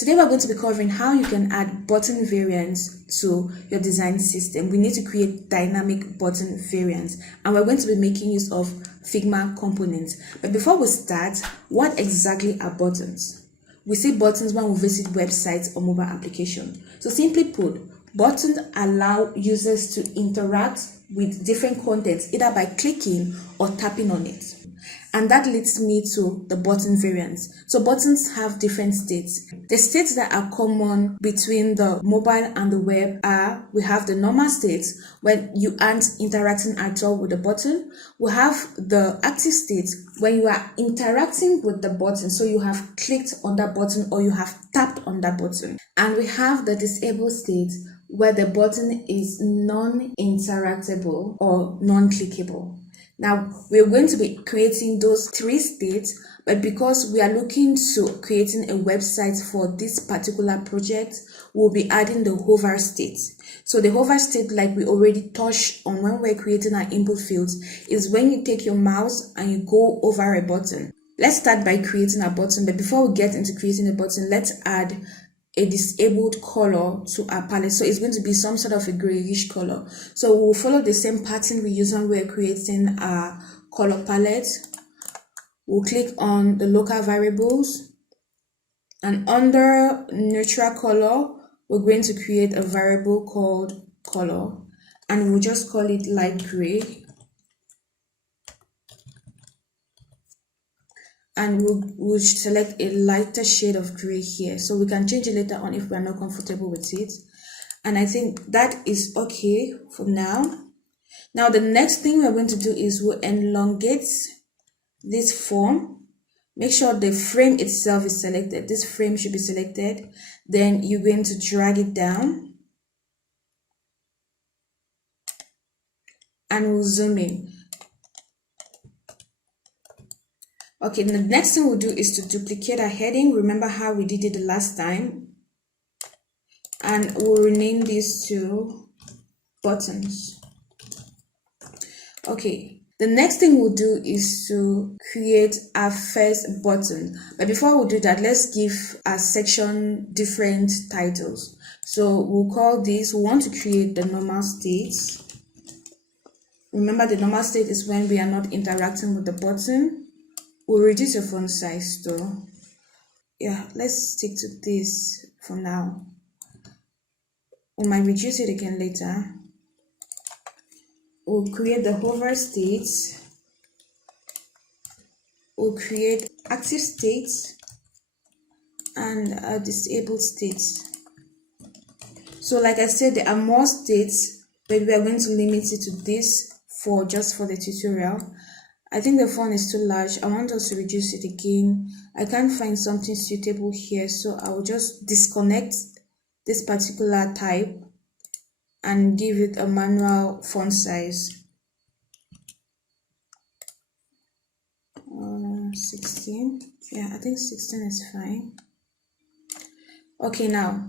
Today we're going to be covering how you can add button variants to your design system. We need to create dynamic button variants, and we're going to be making use of Figma components. But before we start, what exactly are buttons? We say buttons when we visit websites or mobile applications. So simply put, buttons allow users to interact with different contents either by clicking or tapping on it. And that leads me to the button variants. So buttons have different states. The states that are common between the mobile and the web are, we have the normal states when you aren't interacting at all with the button. We have the active states when you are interacting with the button. So you have clicked on that button or you have tapped on that button. And we have the disabled state where the button is non-interactable or non-clickable. Now, we're going to be creating those three states, but because we are looking to creating a website for this particular project, we'll be adding the hover state. So the hover state, like we already touched on when we're creating our input fields, is when you take your mouse and you go over a button. Let's start by creating a button, but before we get into creating a button, let's add a disabled color to our palette. So it's going to be some sort of a grayish color. So we'll follow the same pattern we use when we're creating our color palette. We'll click on the local variables, and under neutral color, we're going to create a variable called color, and we'll just call it light gray. And we'll select a lighter shade of gray here, so we can change it later on if we're not comfortable with it. And I think that is okay for now. Now the next thing we're going to do is we'll elongate this form. Make sure the frame itself is selected. This frame should be selected. Then you're going to drag it down and we'll zoom in. Okay, the next thing we'll do is to duplicate our heading. Remember how we did it the last time. And we'll rename this to buttons. Okay, the next thing we'll do is to create our first button. But before we do that, let's give our section different titles. So we'll call this, we want to create the normal state. Remember, the normal state is when we are not interacting with the button. We'll reduce the font size though. Yeah, let's stick to this for now. We might reduce it again later. We'll create the hover state. We'll create active state and a disabled state. So like I said, there are more states, but we are going to limit it to this just for the tutorial. I think the font is too large. I want us to reduce it again. I can't find something suitable here, so I will just disconnect this particular type and give it a manual font size. 16. Yeah, I think 16 is fine. Okay, now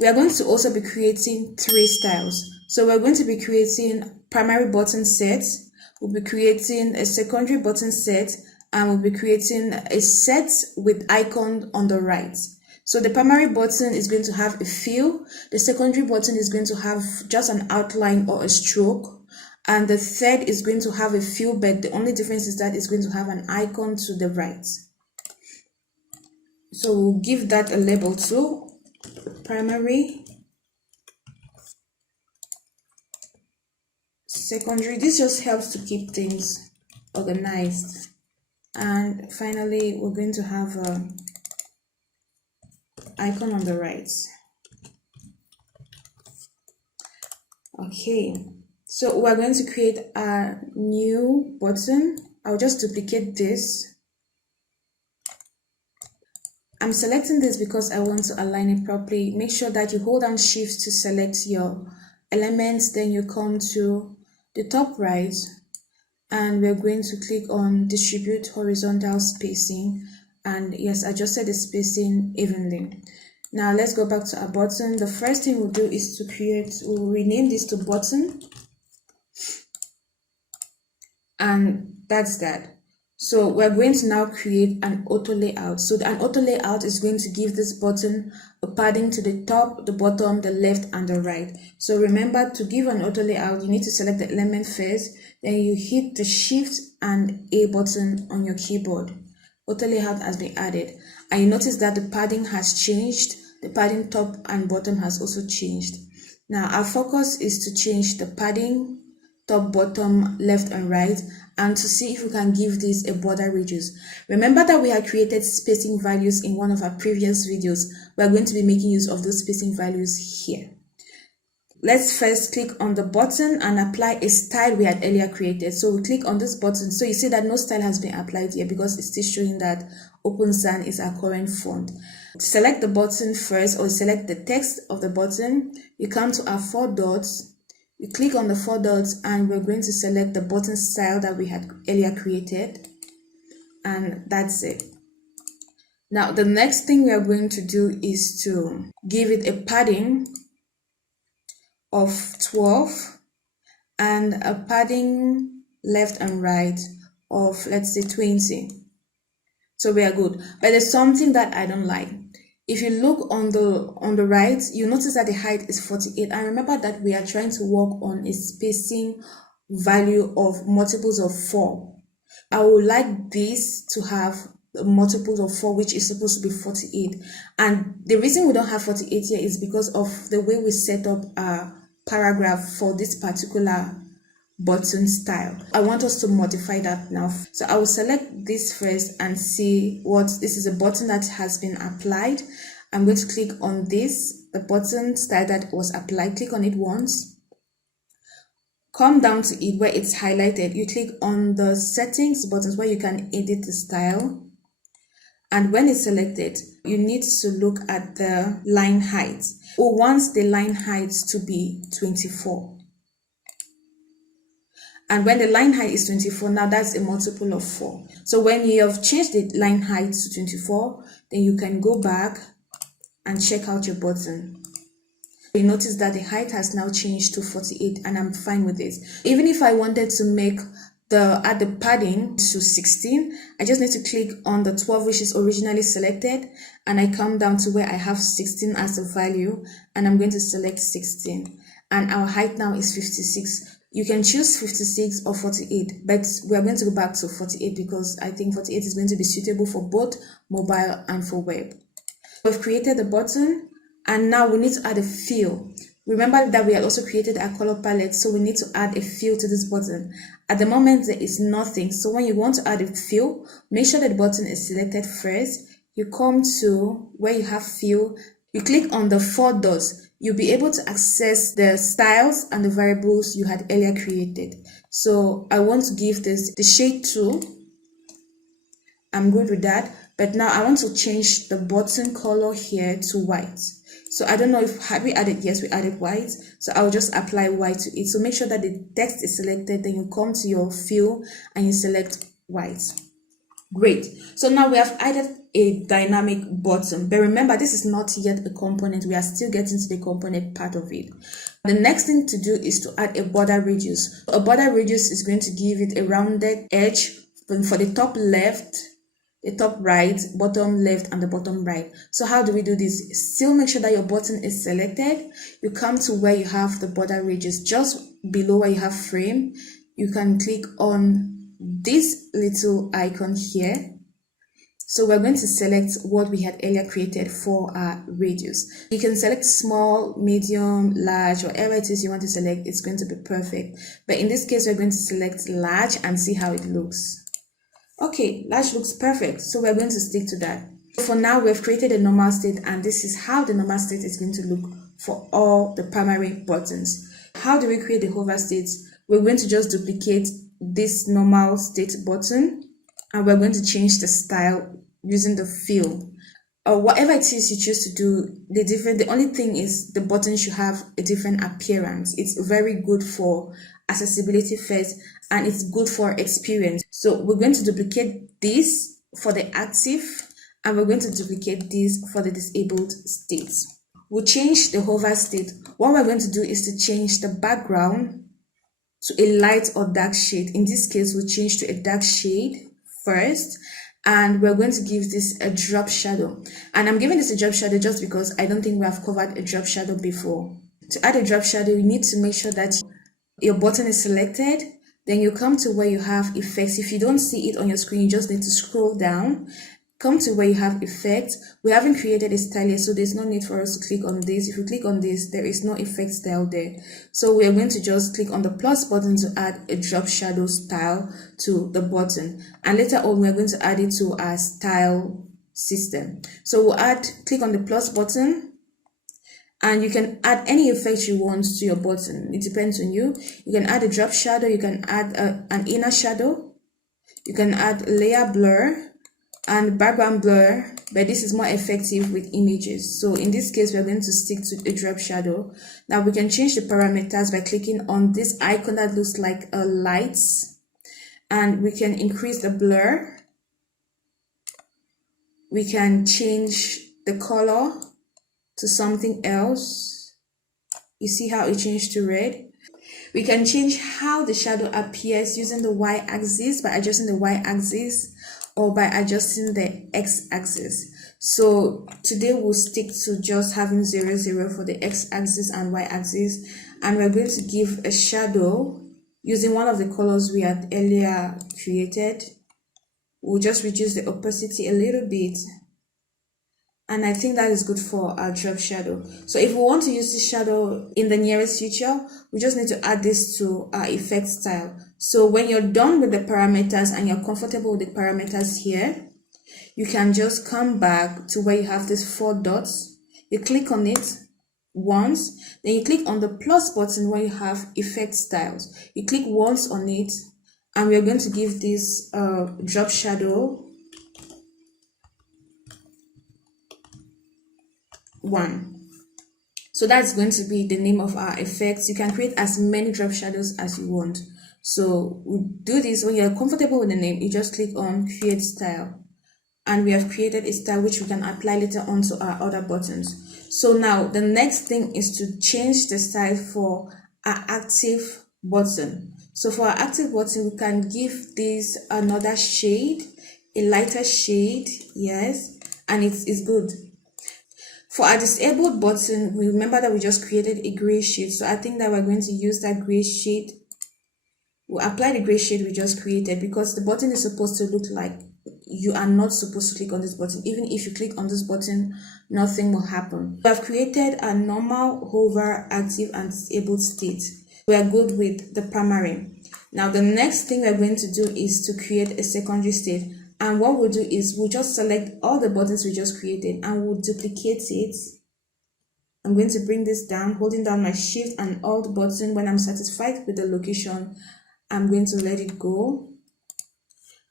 we are going to also be creating three styles. So we're going to be creating primary button sets. We'll be creating a secondary button set, and we'll be creating a set with icon on the right. So the primary button is going to have a fill, the secondary button is going to have just an outline or a stroke, and the third is going to have a fill, but the only difference is that it's going to have an icon to the right. So we'll give that a label too, primary, secondary. This just helps to keep things organized. And finally, we're going to have an icon on the right. Okay, so we're going to create a new button. I'll just duplicate this. I'm selecting this because I want to align it properly. Make sure that you hold down Shift to select your elements, then you come to the top right, and we're going to click on distribute horizontal spacing, and yes, adjusted the spacing evenly. Now let's go back to our button. The first thing we'll do is we'll rename this to button, and that's that. So we're going to now create an auto layout. So an auto layout is going to give this button a padding to the top, the bottom, the left, and the right. So remember, to give an auto layout, you need to select the element first, then you hit the Shift and A button on your keyboard. Auto layout has been added, and you notice that the padding has changed. The padding top and bottom has also changed. Now our focus is to change the padding top, bottom, left, and right, and to see if we can give this a border radius. Remember that we had created spacing values in one of our previous videos. We're going to be making use of those spacing values here. Let's first click on the button and apply a style we had earlier created. So we click on this button. So you see that no style has been applied here because it's still showing that 𝐻𝐻𝐻𝐿 is our current font. Select the button first, or select the text of the button. You come to our 4 dots. You click on the 4 dots, and we're going to select the button style that we had earlier created. And that's it. Now the next thing we are going to do is to give it a padding of 12 and a padding left and right of, let's say, 20. So we are good. But there's something that I don't like. If you look on the right, you notice that the height is 48. And remember that we are trying to work on a spacing value of multiples of 4. I would like this to have multiples of 4, which is supposed to be 48. And the reason we don't have 48 here is because of the way we set up our paragraph for this particular button style. I want us to modify that now. So I will select this first and see what this is. A button that has been applied. I'm going to click on this, the button style that was applied. Click on it once. Come down to it where it's highlighted. You click on the settings buttons where you can edit the style. And when it's selected, you need to look at the line height. We want the line height to be 24. And when the line height is 24, now that's a multiple of 4. So when you have changed the line height to 24, then you can go back and check out your button. You notice that the height has now changed to 48, and I'm fine with this. Even if I wanted to add the padding to 16, I just need to click on the 12, which is originally selected, and I come down to where I have 16 as a value, and I'm going to select 16. And our height now is 56. You can choose 56 or 48, but we're going to go back to 48 because I think 48 is going to be suitable for both mobile and for web. We've created the button, and now we need to add a fill. Remember that we had also created our color palette, so we need to add a fill to this button. At the moment, there is nothing. So when you want to add a fill, make sure that the button is selected first. You come to where you have fill. You click on the 4 dots. You'll be able to access the styles and the variables you had earlier created. So I want to give this the shade 2. I'm good with that. But now I want to change the button color here to white. So I don't know if had we added, yes, we added white. So I'll just apply white to it. So make sure that the text is selected. Then you come to your fill and you select white. Great. So now we have added a dynamic button. But remember, this is not yet a component. We are still getting to the component part of it. The next thing to do is to add a border radius. A border radius is going to give it a rounded edge for the top left, the top right, bottom left, and the bottom right. So how do we do this? Still make sure that your button is selected. You come to where you have the border radius, just below where you have frame. You can click on this little icon here. So we're going to select what we had earlier created for our radius. You can select small, medium, large, whatever it is you want to select. It's going to be perfect. But in this case, we're going to select large and see how it looks. Okay, large looks perfect. So we're going to stick to that. For now, we've created a normal state, and this is how the normal state is going to look for all the primary buttons. How do we create the hover states? We're going to just duplicate this normal state button, and we're going to change the style using the fill. Whatever it is you choose to do, the only thing is the button should have a different appearance. It's very good for accessibility first, and it's good for experience. So we're going to duplicate this for the active, and we're going to duplicate this for the disabled states. We'll change the hover state. What we're going to do is to change the background to a light or dark shade. In this case, we'll change to a dark shade first, and we're going to give this a drop shadow. And I'm giving this a drop shadow just because I don't think we have covered a drop shadow before. To add a drop shadow, you need to make sure that your button is selected. Then you come to where you have effects. If you don't see it on your screen, you just need to scroll down. Come to where you have effects. We haven't created a style yet, so there's no need for us to click on this. If you click on this, there is no effect style there. So we are going to just click on the plus button to add a drop shadow style to the button. And later on, we're going to add it to our style system. So we'll click on the plus button, and you can add any effect you want to your button. It depends on you. You can add a drop shadow, you can add an inner shadow, you can add layer blur, and background blur, but this is more effective with images. So in this case, we're going to stick to a drop shadow. Now we can change the parameters by clicking on this icon that looks like a light, and we can increase the blur. We can change the color to something else. You see how it changed to red? We can change how the shadow appears using the y-axis by adjusting the y-axis, or by adjusting the x-axis. So today we'll stick to just having 0, 0 for the x-axis and y-axis, and we're going to give a shadow using one of the colors we had earlier created. We'll just reduce the opacity a little bit, and I think that is good for our drop shadow. So if we want to use this shadow in the nearest future, we just need to add this to our effect style. So when you're done with the parameters and you're comfortable with the parameters here, you can just come back to where you have these 4 dots. You click on it once, then you click on the plus button where you have effect styles. You click once on it, and we're going to give this drop shadow 1. So that's going to be the name of our effects. You can create as many drop shadows as you want. So we do this. When you're comfortable with the name, you just click on create style, and we have created a style which we can apply later on to our other buttons. So now the next thing is to change the style for our active button. So for our active button, we can give this another shade, a lighter shade, yes, and it's good. For our disabled button, we remember that we just created a gray shade, so I think that we're going to use that gray shade. We'll apply the gray shade we just created, because the button is supposed to look like you are not supposed to click on this button. Even if you click on this button, nothing will happen. We have created a normal, hover, active, and disabled state. We are good with the primary. Now the next thing we're going to do is to create a secondary state. And what we'll do is we'll just select all the buttons we just created and we'll duplicate it. I'm going to bring this down, holding down my Shift and Alt button. When I'm satisfied with the location, I'm going to let it go.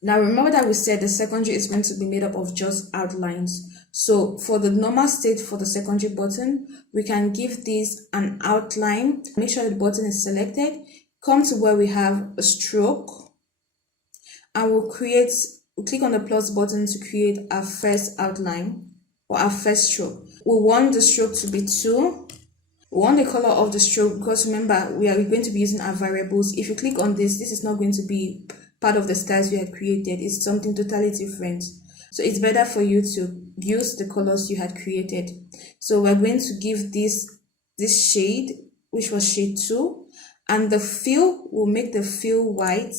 Now remember that we said the secondary is going to be made up of just outlines. So for the normal state for the secondary button, we can give this an outline. Make sure the button is selected. Come to where we have a stroke, and we'll click on the plus button to create our first outline or our first stroke. We want the stroke to be 2. We want the color of the stroke, because remember, we are going to be using our variables. If you click on this, this is not going to be part of the styles we had created. It's something totally different. So it's better for you to use the colors you had created. So we're going to give this shade, which was shade 2, and the fill, will make the fill white.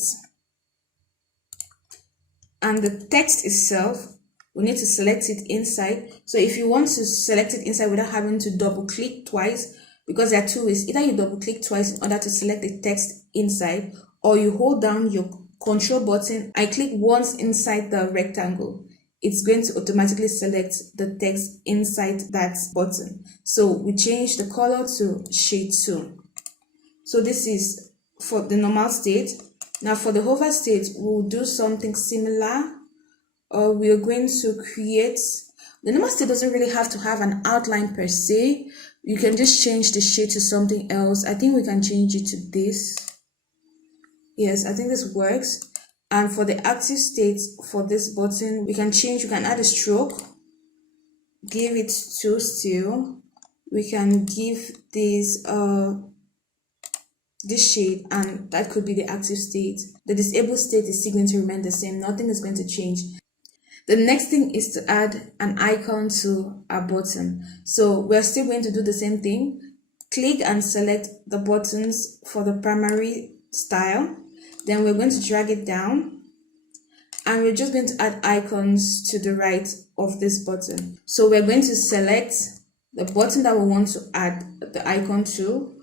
And the text itself, we need to select it inside. So if you want to select it inside without having to double click twice, because there are 2 ways: either you double click twice in order to select the text inside, or you hold down your control button and click once inside the rectangle. It's going to automatically select the text inside that button. So we change the color to shade 2. So this is for the normal state. Now for the hover state, we'll do something similar. We are going to create, the normal state doesn't really have to have an outline per se. You can just change the shade to something else. I think we can change it to this. Yes, I think this works. And for the active state for this button, we can add a stroke, give it 2 still. We can give this this shade, and that could be the active state. The disabled state is still going to remain the same. Nothing is going to change. The next thing is to add an icon to our button. So we're still going to do the same thing. Click and select the buttons for the primary style. Then we're going to drag it down, and we're just going to add icons to the right of this button. So we're going to select the button that we want to add the icon to.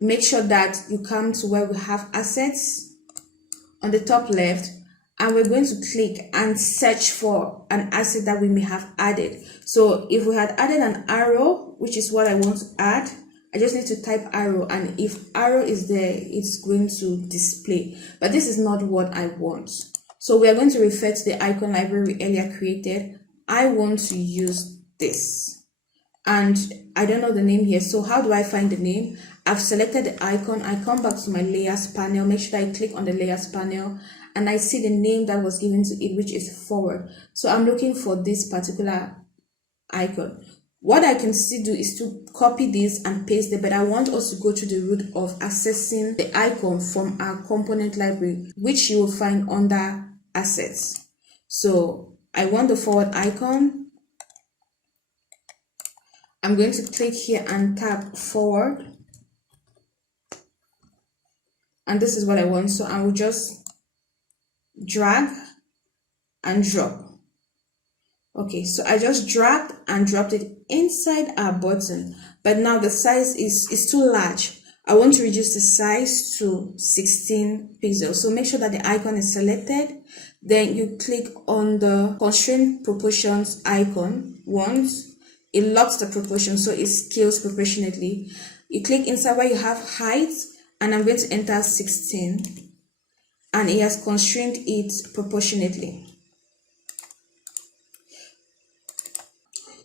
Make sure that you come to where we have assets on the top left, and we're going to click and search for an asset that we may have added. So if we had added an arrow, which is what I want to add, I just need to type arrow, and if arrow is there, it's going to display. But this is not what I want. So we are going to refer to the icon library we earlier created. I want to use this, and I don't know the name here. So how do I find the name? I've selected the icon. I come back to my layers panel, make sure I click on the layers panel, and I see the name that was given to it, which is forward. So I'm looking for this particular icon. What I can still do is to copy this and paste it, but I want us to go to the root of accessing the icon from our component library, which you will find under assets. So I want the forward icon. I'm going to click here and tap forward, and this is what I want. So I will just drag and drop. Okay, so I just dragged and dropped it inside our button, but now the size is too large. I want to reduce the size to 16 pixels. So make sure that the icon is selected. Then you click on the constraint proportions icon once. It locks the proportion, so it scales proportionately. You click inside where you have height, and I'm going to enter 16, and it has constrained it proportionately.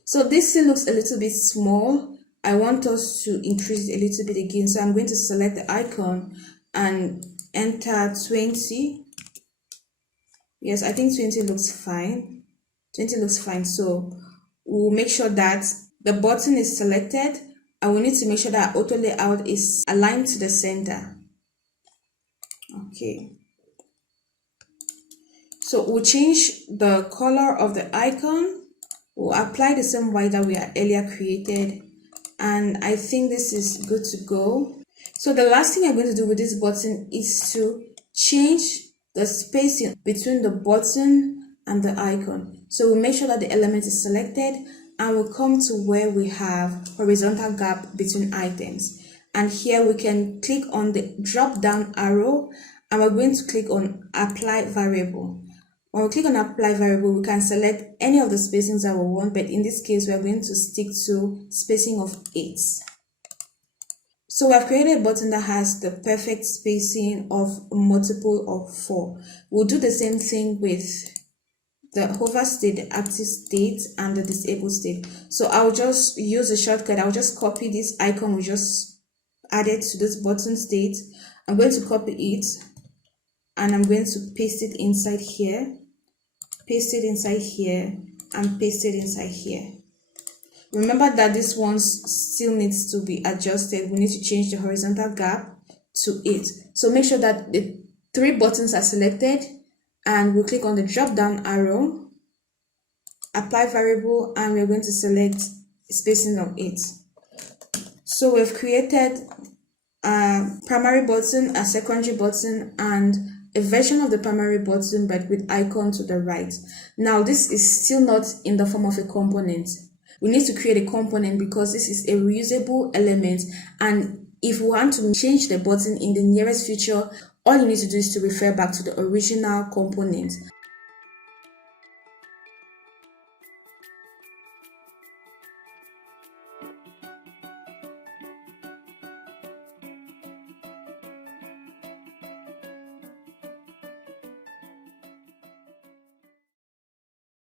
So this still looks a little bit small. I want us to increase it a little bit again. So I'm going to select the icon and enter 20. Yes, I think 20 looks fine. 20 looks fine. So we'll make sure that the button is selected, and we need to make sure that auto layout is aligned to the center. Okay. So we'll change the color of the icon. We'll apply the same white that we had earlier created, and I think this is good to go. So the last thing I'm going to do with this button is to change the spacing between the button and the icon. So we'll make sure that the element is selected, and we'll come to where we have horizontal gap between items. And here we can click on the drop down arrow, and we're going to click on apply variable. When we click on apply variable, we can select any of the spacings that we want, but in this case, we are going to stick to spacing of 8. So we have created a button that has the perfect spacing of a multiple of 4. We'll do the same thing with the hover state, the active state, and the disabled state. So I'll just use a shortcut. I'll just copy this icon we just added to this button state. I'm going to copy it, and I'm going to paste it inside here, paste it inside here, and paste it inside here. Remember that this one still needs to be adjusted. We need to change the horizontal gap to 8. So make sure that the 3 buttons are selected, and we'll click on the drop down arrow, apply variable, and we're going to select spacing of 8. So we've created a primary button, a secondary button, and a version of the primary button but with icon to the right. Now this is still not in the form of a component. We need to create a component because this is a reusable element, and if we want to change the button in the nearest future, all you need to do is to refer back to the original component.